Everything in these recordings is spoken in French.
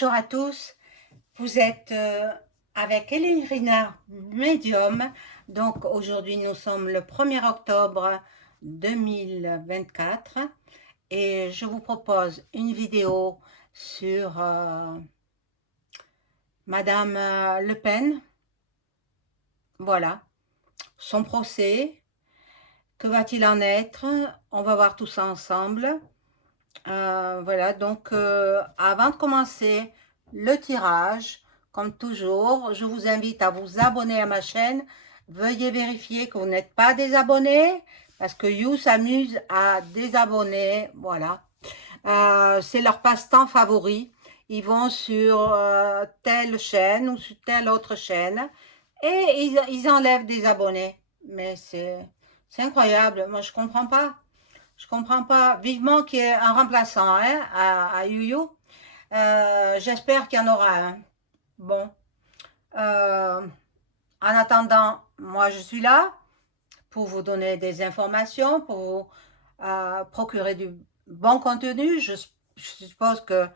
Bonjour à tous, vous êtes avec Elérina Medium. Donc aujourd'hui nous sommes le 1er octobre 2024 et je vous propose une vidéo sur Madame Le Pen. Voilà, son procès, que va-t-il en être? On va voir tout ça ensemble. Voilà, donc avant de commencer le tirage, comme toujours, je vous invite à vous abonner à ma chaîne. Veuillez vérifier que vous n'êtes pas désabonné, parce que You s'amuse à désabonner, voilà. C'est leur passe-temps favori. Ils vont sur telle chaîne ou sur telle autre chaîne, et ils enlèvent des abonnés. Mais c'est incroyable, moi je comprends pas. Je comprends pas. Vivement qu'il y ait un remplaçant hein, à YouYou. J'espère qu'il y en aura un. Bon. En attendant, moi je suis là pour vous donner des informations, pour vous procurer du bon contenu. Je suppose que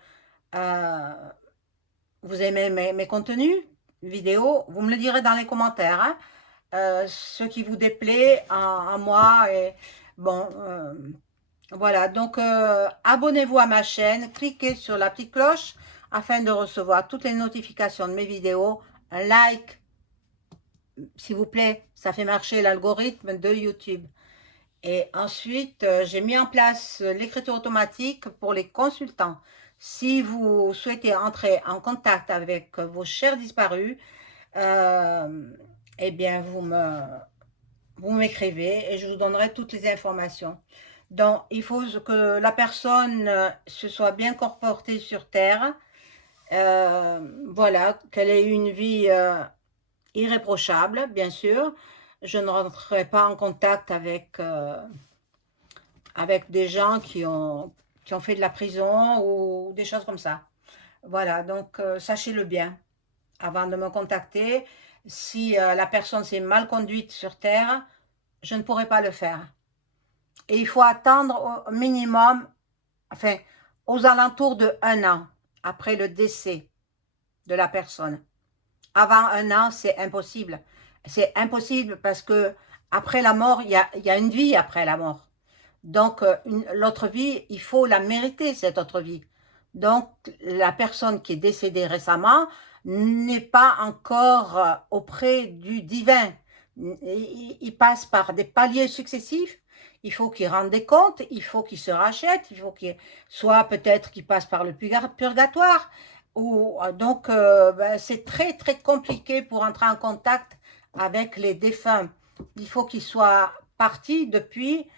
vous aimez mes contenus vidéo. Vous me le direz dans les commentaires. Hein. Ce qui vous déplaît en moi. Et bon... voilà, donc abonnez-vous à ma chaîne, cliquez sur la petite cloche afin de recevoir toutes les notifications de mes vidéos. Un like, s'il vous plaît, ça fait marcher l'algorithme de YouTube. Et ensuite, j'ai mis en place l'écriture automatique pour les consultants. Si vous souhaitez entrer en contact avec vos chers disparus, eh bien, vous m'écrivez et je vous donnerai toutes les informations. Donc, il faut que la personne se soit bien comportée sur Terre, voilà, qu'elle ait une vie irréprochable, bien sûr. Je ne rentrerai pas en contact avec, avec des gens qui ont fait de la prison ou des choses comme ça. Voilà, donc sachez-le bien avant de me contacter. Si la personne s'est mal conduite sur Terre, je ne pourrai pas le faire. Et il faut attendre au minimum, enfin, aux alentours de 1 an après le décès de la personne. Avant 1 an, c'est impossible. C'est impossible parce que après la mort, il y a une vie après la mort. Donc, l'autre vie, il faut la mériter, cette autre vie. Donc, la personne qui est décédée récemment n'est pas encore auprès du divin. Il passe par des paliers successifs. Il faut qu'il rende des comptes, il faut qu'il se rachète, il faut qu'il soit peut-être qu'il passe par le purgatoire. Ou, donc, ben, c'est très, très compliqué pour entrer en contact avec les défunts. Il faut qu'ils soient partis depuis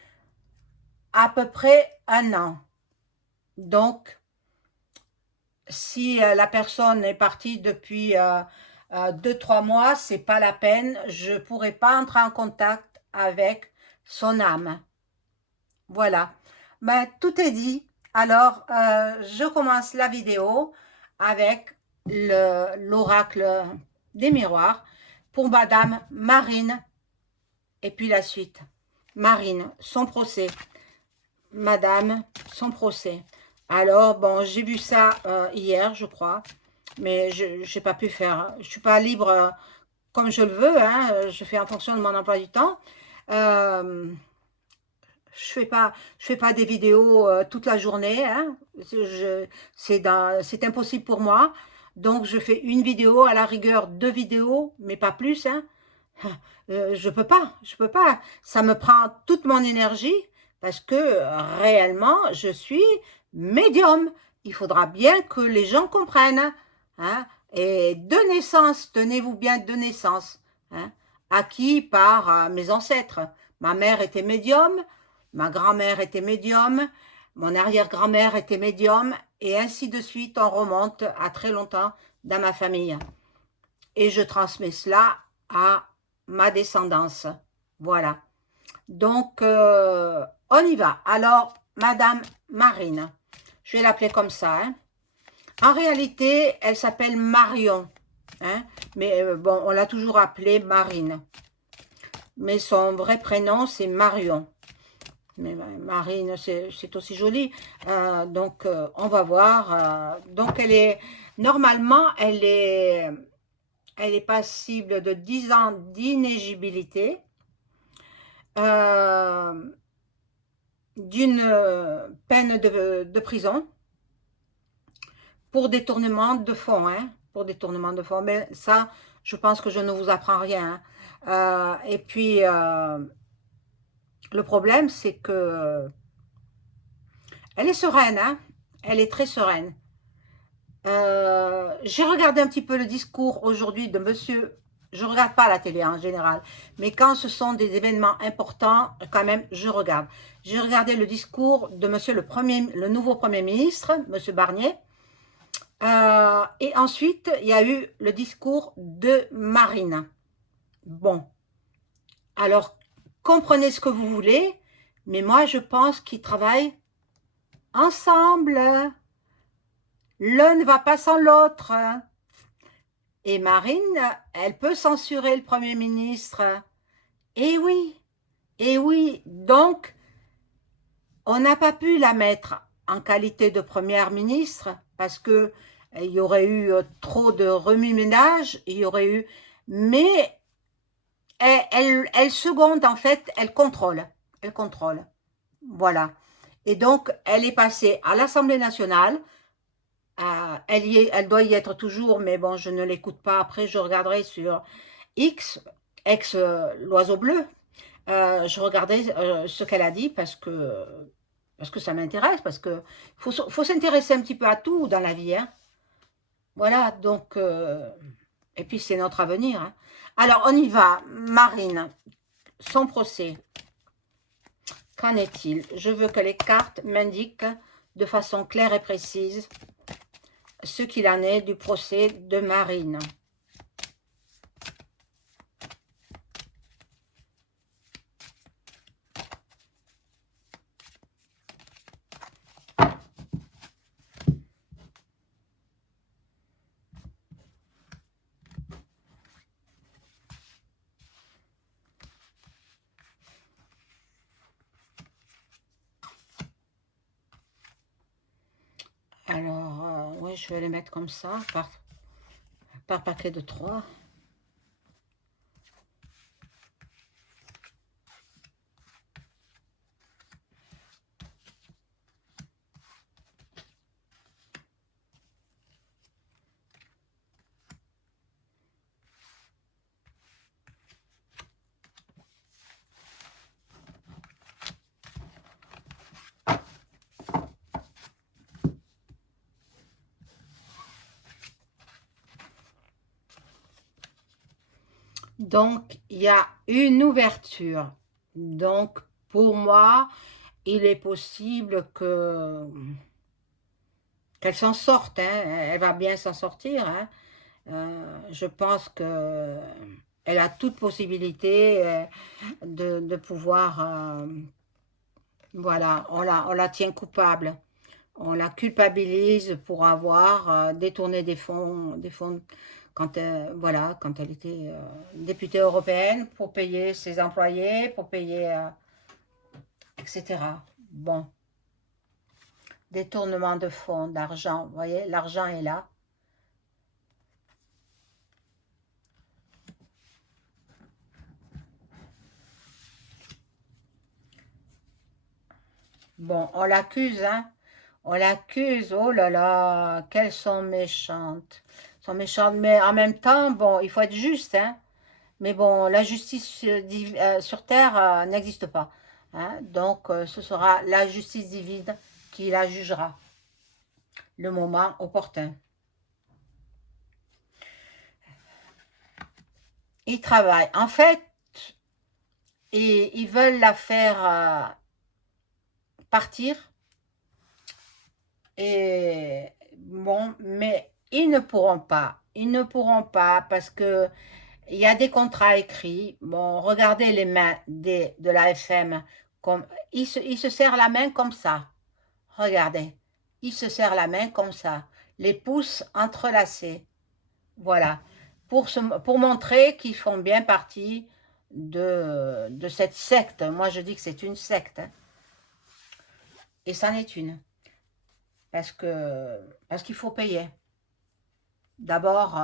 à peu près 1 an. Donc, si la personne est partie depuis 2-3 mois, c'est pas la peine. Je ne pourrai pas entrer en contact avec son âme. Voilà. Ben, tout est dit. Alors, je commence la vidéo avec l'oracle des miroirs pour Madame Marine. Et puis la suite. Marine, son procès. Madame, son procès. Alors, bon, j'ai vu ça hier, je crois, mais je n'ai pas pu faire. Je ne suis pas libre comme je le veux, hein, je fais en fonction de mon emploi du temps. Je fais pas des vidéos toute la journée, hein. C'est impossible pour moi. Donc, je fais une vidéo, à la rigueur 2 vidéos, mais pas plus, hein. Je peux pas. Ça me prend toute mon énergie parce que réellement, je suis médium. Il faudra bien que les gens comprennent, hein. Et de naissance, tenez-vous bien, de naissance, hein, acquis par mes ancêtres. Ma mère était médium, ma grand-mère était médium, mon arrière-grand-mère était médium, et ainsi de suite, on remonte à très longtemps dans ma famille. Et je transmets cela à ma descendance. Voilà. Donc, on y va. Alors, Madame Marine, je vais l'appeler comme ça. Hein. En réalité, elle s'appelle Marion. Hein, mais bon, on l'a toujours appelée Marine. Mais son vrai prénom, c'est Marion. Mais Marine, c'est aussi joli. Donc, on va voir. Donc, normalement, elle est passible de 10 ans d'inéligibilité, euh, d'une peine de prison pour détournement de fonds, hein, pour détournement de fonds. Mais ça, je pense que je ne vous apprends rien, hein. Et puis, le problème, c'est que elle est sereine, hein, elle est très sereine. J'ai regardé un petit peu le discours aujourd'hui de monsieur, je ne regarde pas la télé en général, mais quand ce sont des événements importants, quand même, je regarde. J'ai regardé le discours de monsieur le nouveau Premier ministre, monsieur Barnier, et ensuite, il y a eu le discours de Marine. Bon, alors, comprenez ce que vous voulez, mais moi, je pense qu'ils travaillent ensemble. L'un ne va pas sans l'autre. Et Marine, elle peut censurer le Premier ministre. Eh oui, eh oui. Donc, on n'a pas pu la mettre en qualité de Première ministre parce que il y aurait eu trop de remue-ménage, il y aurait eu... Mais elle seconde, en fait, elle contrôle. Elle contrôle. Voilà. Et donc, elle est passée à l'Assemblée nationale. Elle doit y être toujours, mais bon, je ne l'écoute pas. Après, je regarderai sur X, ex l'oiseau bleu. Je regardais ce qu'elle a dit parce que ça m'intéresse, parce que faut s'intéresser un petit peu à tout dans la vie, hein. Voilà, donc, et puis c'est notre avenir, hein. Alors, on y va. Marine, son procès, qu'en est-il? Je veux que les cartes m'indiquent de façon claire et précise ce qu'il en est du procès de Marine. Alors, oui, je vais les mettre comme ça, par paquet de 3. Donc, il y a une ouverture. Donc, pour moi, il est possible qu'elle s'en sorte, hein. Elle va bien s'en sortir, hein. Je pense que elle a toute possibilité de pouvoir... voilà, on la tient coupable. On la culpabilise pour avoir détourné des fonds voilà, quand elle était députée européenne pour payer ses employés, pour payer, etc. Bon, détournement de fonds, d'argent, vous voyez, l'argent est là. Bon, on l'accuse, hein. On l'accuse, oh là là, qu'elles sont méchantes. Elles sont méchantes, mais en même temps, bon, il faut être juste, hein. Mais bon, la justice sur Terre n'existe pas, hein. Donc, ce sera la justice divine qui la jugera le moment opportun. Ils travaillent. En fait, ils veulent la faire partir. Et bon, mais ils ne pourront pas. Ils ne pourront pas parce que il y a des contrats écrits. Bon, regardez les mains de la FM. Comme, il se serre la main comme ça. Regardez. Il se serre la main comme ça. Les pouces entrelacés. Voilà. Pour montrer qu'ils font bien partie de cette secte. Moi, je dis que c'est une secte, hein. Et c'en est une. Parce qu'il faut payer. D'abord,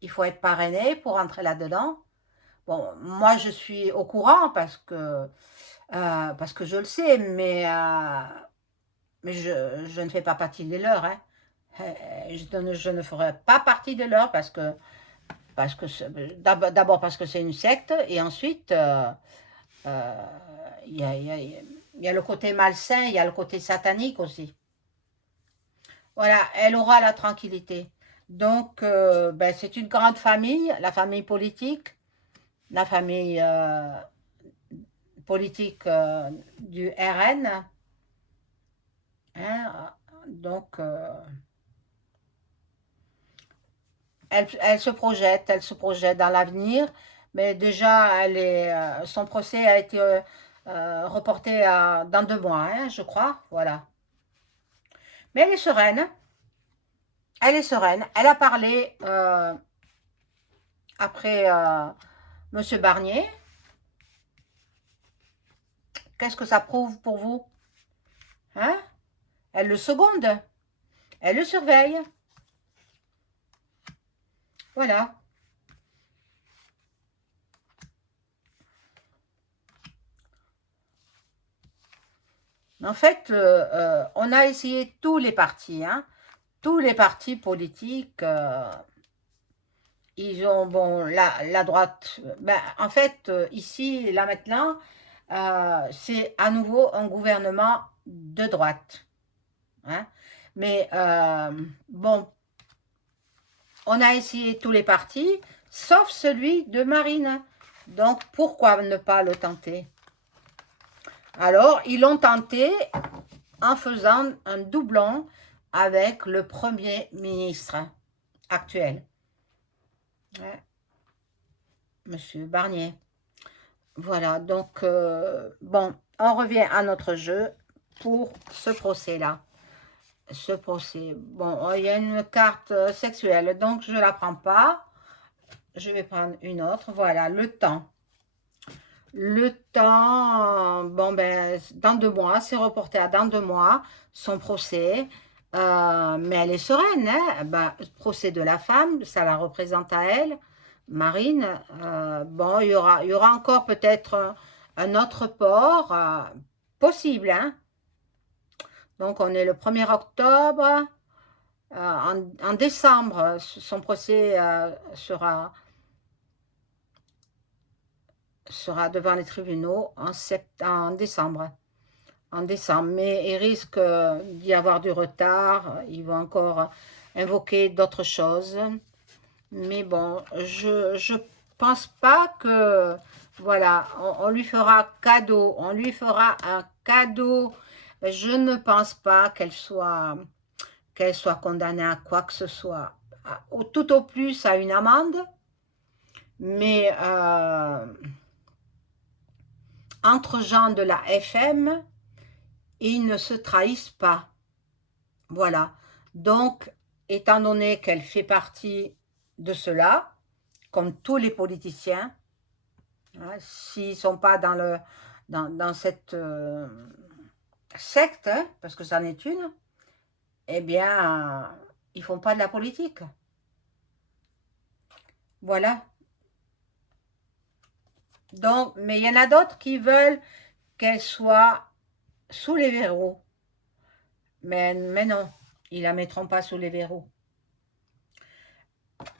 il faut être parrainé pour entrer là-dedans. Bon, moi, je suis au courant parce que je le sais, mais je ne fais pas partie des leurs, hein. Je ne ferai pas partie de leurs d'abord parce que c'est une secte, et ensuite, euh, il y a, il y a- il y a le côté malsain, il y a le côté satanique aussi. Voilà, elle aura la tranquillité. Donc, ben, c'est une grande famille, la famille politique, la famille politique du RN, hein. Donc, elle se projette dans l'avenir, mais déjà, son procès a été reporté dans 2 mois, hein, je crois, voilà. Mais elle est sereine, elle est sereine. Elle a parlé après Monsieur Barnier. Qu'est-ce que ça prouve pour vous? Hein? Elle le seconde, elle le surveille. Voilà. En fait, on a essayé tous les partis, hein, tous les partis politiques. Ils ont, bon, la droite. Ben, en fait, ici, là maintenant, c'est à nouveau un gouvernement de droite, hein. Mais bon, on a essayé tous les partis, sauf celui de Marine. Donc, pourquoi ne pas le tenter? Alors, ils l'ont tenté en faisant un doublon avec le Premier ministre actuel, ouais, Monsieur Barnier. Voilà, donc, bon, on revient à notre jeu pour ce procès-là. Ce procès, bon, il y a une carte sexuelle, donc je ne la prends pas. Je vais prendre une autre, voilà, le temps. Le temps, bon, ben, dans 2 mois, c'est reporté à dans 2 mois, son procès. Mais elle est sereine, hein. Ben, procès de la femme, ça la représente à elle, Marine. Bon, il y aura encore peut-être un autre port possible, hein. Donc, on est le 1er octobre. En décembre, son procès sera devant les tribunaux en décembre. En décembre, mais il risque d'y avoir du retard. Ils vont encore invoquer d'autres choses. Mais bon, je pense pas que, voilà, on lui fera cadeau. On lui fera un cadeau. Je ne pense pas qu'elle soit condamnée à quoi que ce soit. Tout au plus à une amende. Mais entre gens de la FM, ils ne se trahissent pas. Voilà. Donc, étant donné qu'elle fait partie de cela, comme tous les politiciens, hein, s'ils ne sont pas dans cette secte, hein, parce que c'en est une, eh bien, ils ne font pas de la politique. Voilà. Donc, mais il y en a d'autres qui veulent qu'elle soit sous les verrous. Mais non, ils la mettront pas sous les verrous.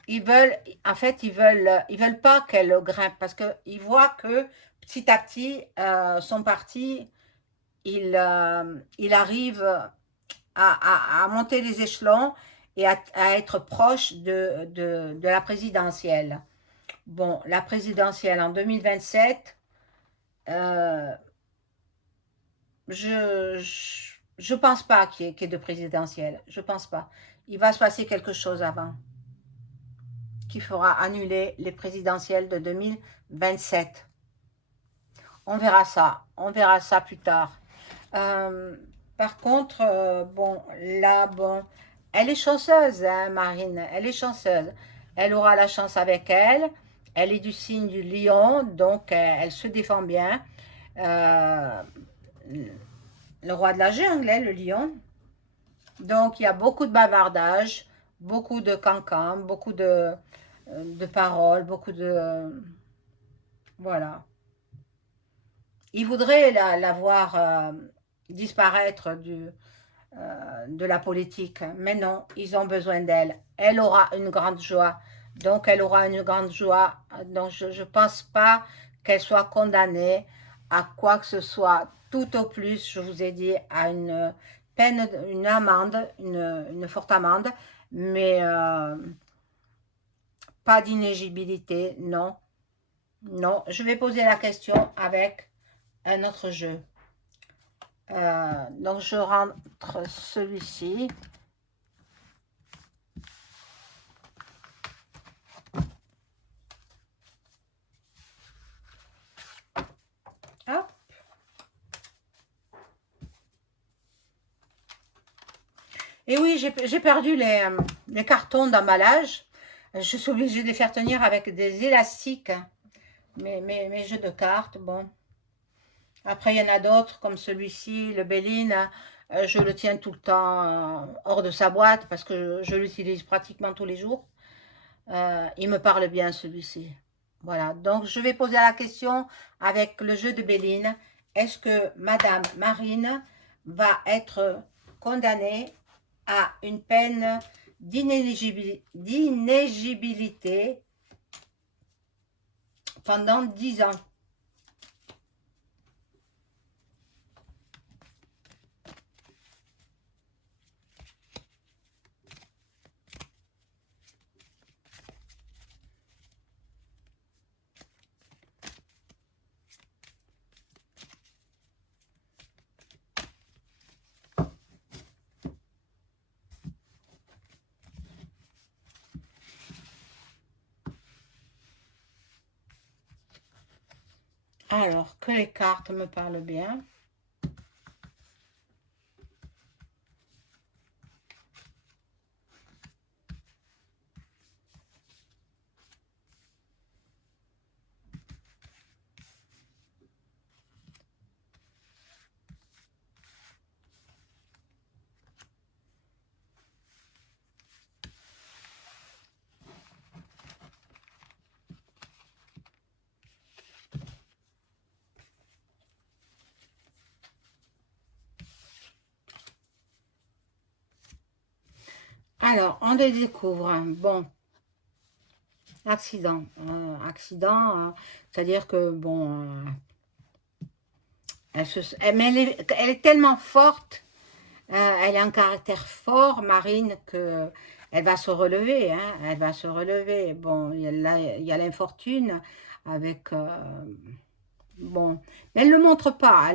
En fait, ils veulent pas qu'elle grimpe parce qu'ils voient que petit à petit, son parti, il arrive à monter les échelons et à être proche de la présidentielle. Bon, la présidentielle en 2027, euh, je pense pas qu'il y ait de présidentielle. Je pense pas. Il va se passer quelque chose avant qui fera annuler les présidentielles de 2027. On verra ça plus tard. Euh, Par contre, bon, là, bon, elle est chanceuse, hein, Marine, elle est chanceuse. Elle aura la chance avec elle. Elle est du signe du lion, donc elle se défend bien. Euh, le roi de la jungle, hein, le lion. Donc, il y a beaucoup de bavardage, beaucoup de cancans, beaucoup de paroles, beaucoup de... voilà. Il voudrait la voir disparaître de la politique, mais non, ils ont besoin d'elle. Elle aura une grande joie, donc elle aura une grande joie. Donc, je ne pense pas qu'elle soit condamnée à quoi que ce soit, tout au plus, je vous ai dit, à une peine, une amende, une forte amende, mais pas d'inéligibilité, non. Non, je vais poser la question avec un autre jeu. Donc, je rentre celui-ci. Hop. Et oui, j'ai perdu les cartons d'emballage. Je suis obligée de les faire tenir avec des élastiques. Mes jeux de cartes, bon. Après, il y en a d'autres, comme celui-ci, le Béline. Je le tiens tout le temps hors de sa boîte parce que je l'utilise pratiquement tous les jours. Il me parle bien, celui-ci. Voilà, donc je vais poser la question avec le jeu de Béline. Est-ce que Madame Marine va être condamnée à une peine d'inéligibilité pendant 10 ans? Alors, que les cartes me parlent bien. Alors, on les découvre. Bon, accident. Accident, c'est-à-dire que, bon, mais elle est tellement forte, elle a un caractère fort, Marine, que elle va se relever, hein, elle va se relever. Bon, il y a l'infortune avec... bon, mais elle ne montre pas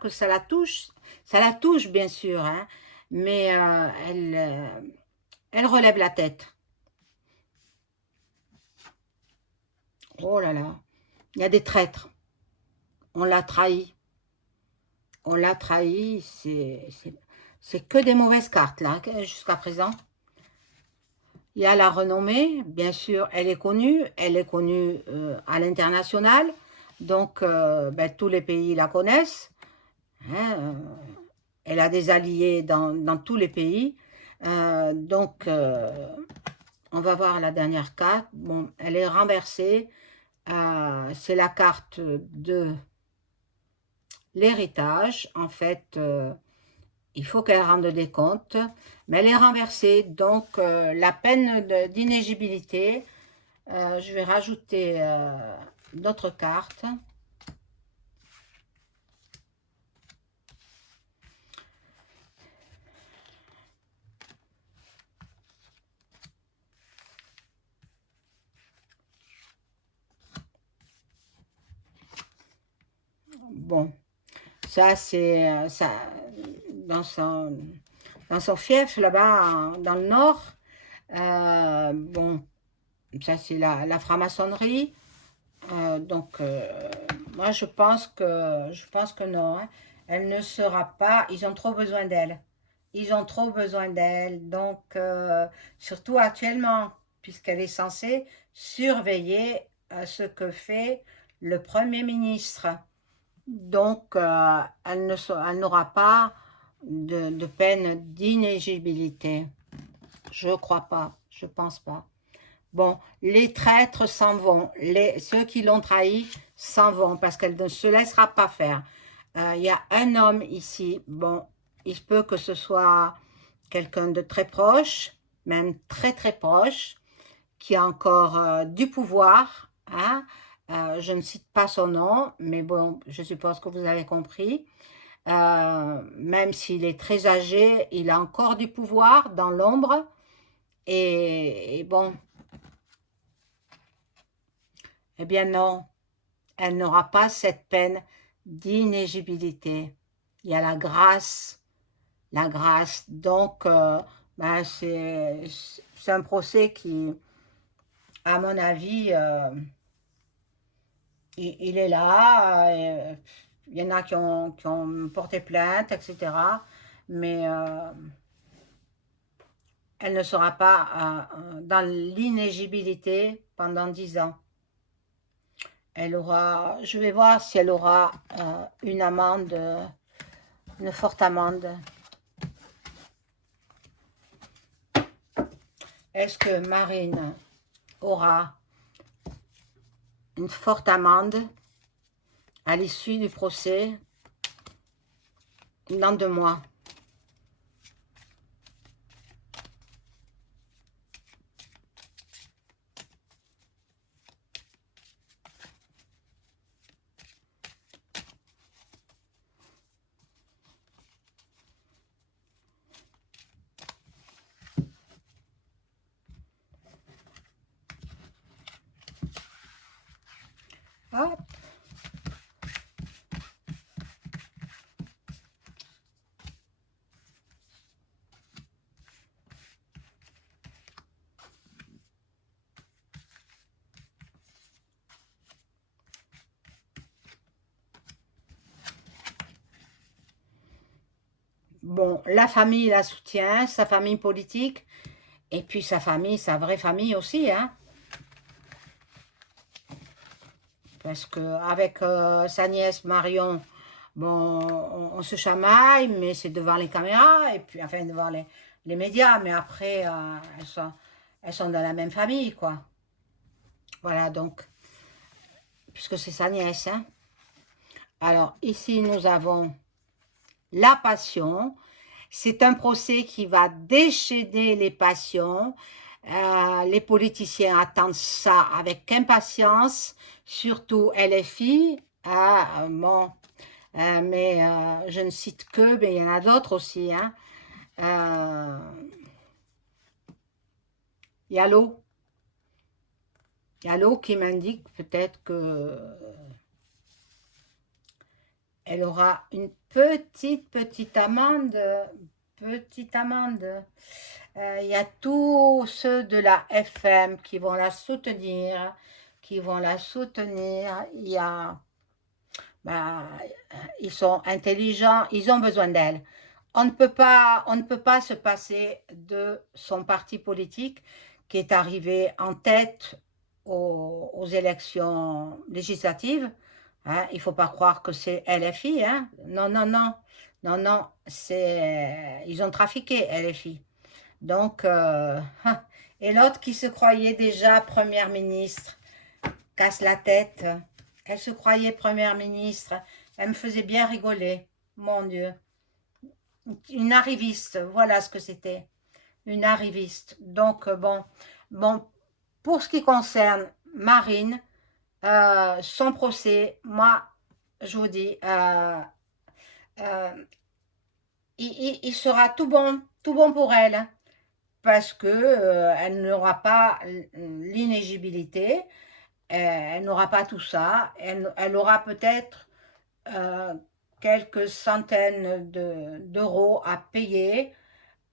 que ça la touche bien sûr, hein, mais elle relève la tête. Oh là là, il y a des traîtres, on l'a trahi, on l'a trahi, c'est que des mauvaises cartes là, jusqu'à présent. Il y a la renommée, bien sûr, elle est connue à l'international, donc ben, tous les pays la connaissent, hein, elle a des alliés dans tous les pays, donc on va voir la dernière carte. Bon, elle est renversée, c'est la carte de l'héritage, en fait, il faut qu'elle rende des comptes, mais elle est renversée, donc la peine d'inéligibilité, je vais rajouter d'autres cartes. Bon, ça c'est ça dans dans son fief là-bas dans le nord. Bon, ça c'est la franc-maçonnerie. Donc, moi je pense que non, hein. Elle ne sera pas. Ils ont trop besoin d'elle. Ils ont trop besoin d'elle. Donc, surtout actuellement, puisqu'elle est censée surveiller ce que fait le Premier ministre. Donc, elle n'aura pas de peine d'inéligibilité. Je crois pas, je pense pas. Bon, les traîtres s'en vont, ceux qui l'ont trahi s'en vont parce qu'elle ne se laissera pas faire. Il y a un homme ici, bon, il se peut que ce soit quelqu'un de très proche, même très très proche, qui a encore du pouvoir, hein. Je ne cite pas son nom, mais bon, je suppose que vous avez compris. Même s'il est très âgé, il a encore du pouvoir dans l'ombre. Et bon, eh bien non, elle n'aura pas cette peine d'inéligibilité. Il y a la grâce, la grâce. Donc, ben c'est un procès qui, à mon avis, il est là. Il y en a qui ont porté plainte, etc. Mais elle ne sera pas dans l'inéligibilité pendant 10 ans. Elle aura, je vais voir si elle aura une amende, une forte amende. Est-ce que Marine aura une forte amende à l'issue du procès dans 2 mois? Hop. Bon, la famille la soutient, sa famille politique, et puis sa famille, sa vraie famille aussi, hein. Parce qu'avec sa nièce Marion, bon, on se chamaille, mais c'est devant les caméras, et puis enfin devant les médias, mais après, elles sont dans la même famille, quoi. Voilà, donc, puisque c'est sa nièce, hein. Alors, ici, nous avons la passion. C'est un procès qui va déchaîner les passions. Les politiciens attendent ça avec impatience, surtout LFI. Ah, bon, mais je ne cite que, mais il y en a d'autres aussi, hein. Il y a l'eau. Il y a l'eau qui m'indique peut-être que elle aura une petite amende. Petite amende. Il y a tous ceux de la FM qui vont la soutenir, qui vont la soutenir. Il y a, ben, ils sont intelligents, ils ont besoin d'elle. On ne peut pas se passer de son parti politique qui est arrivé en tête aux élections législatives. Hein. Il ne faut pas croire que c'est LFI. Hein. Non, non, non. Non, non, ils ont trafiqué LFI. Donc, et l'autre qui se croyait déjà première ministre, casse la tête. Elle se croyait première ministre. Elle me faisait bien rigoler. Mon Dieu. Une arriviste, voilà ce que c'était. Une arriviste. Donc, bon, pour ce qui concerne Marine, son procès, moi, je vous dis, euh, il sera tout bon pour elle, parce que elle n'aura pas l'inéligibilité, elle n'aura pas tout ça, elle aura peut-être euh, quelques centaines d'euros à payer,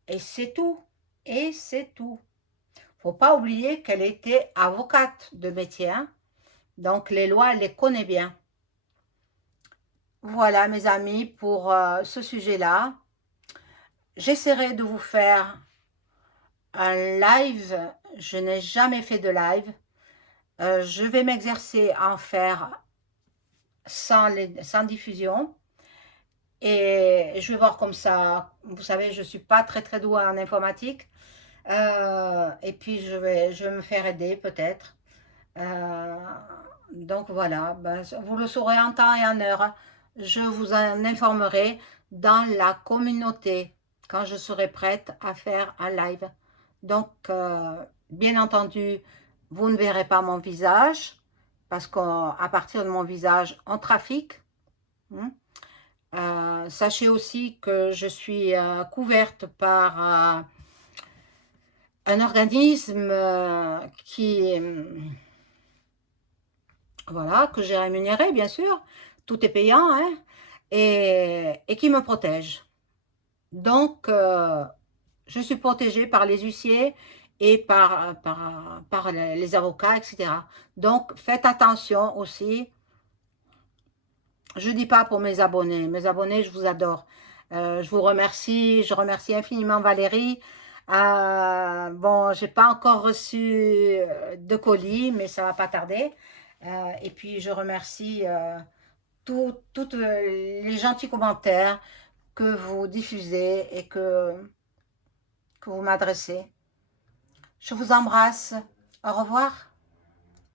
et c'est tout. Et c'est tout. Faut pas oublier qu'elle était avocate de métier, hein. Donc les lois, elle les connaît bien. Voilà mes amis pour ce sujet-là. J'essaierai de vous faire un live. Je n'ai jamais fait de live. Je vais m'exercer à en faire sans diffusion. Et je vais voir comme ça. Vous savez, je suis pas très très douée en informatique. Et puis je vais me faire aider peut-être. Euh, donc voilà, ben, vous le saurez en temps et en heure. Je vous en informerai dans la communauté quand je serai prête à faire un live. Donc, bien entendu, vous ne verrez pas mon visage parce qu'à partir de mon visage, on trafique. Hein. Sachez aussi que je suis couverte par un organisme voilà, que j'ai rémunéré, bien sûr, tout est payant, hein, et qui me protège. Donc, je suis protégée par les huissiers et par les avocats, etc. Donc, faites attention aussi. Je ne dis pas pour mes abonnés. Mes abonnés, je vous adore. Je vous remercie. Je remercie infiniment Valérie. Bon, j'ai pas encore reçu de colis, mais ça va pas tarder. Et puis, je remercie toutes les gentils commentaires que vous diffusez et que vous m'adressez. Je vous embrasse. Au revoir.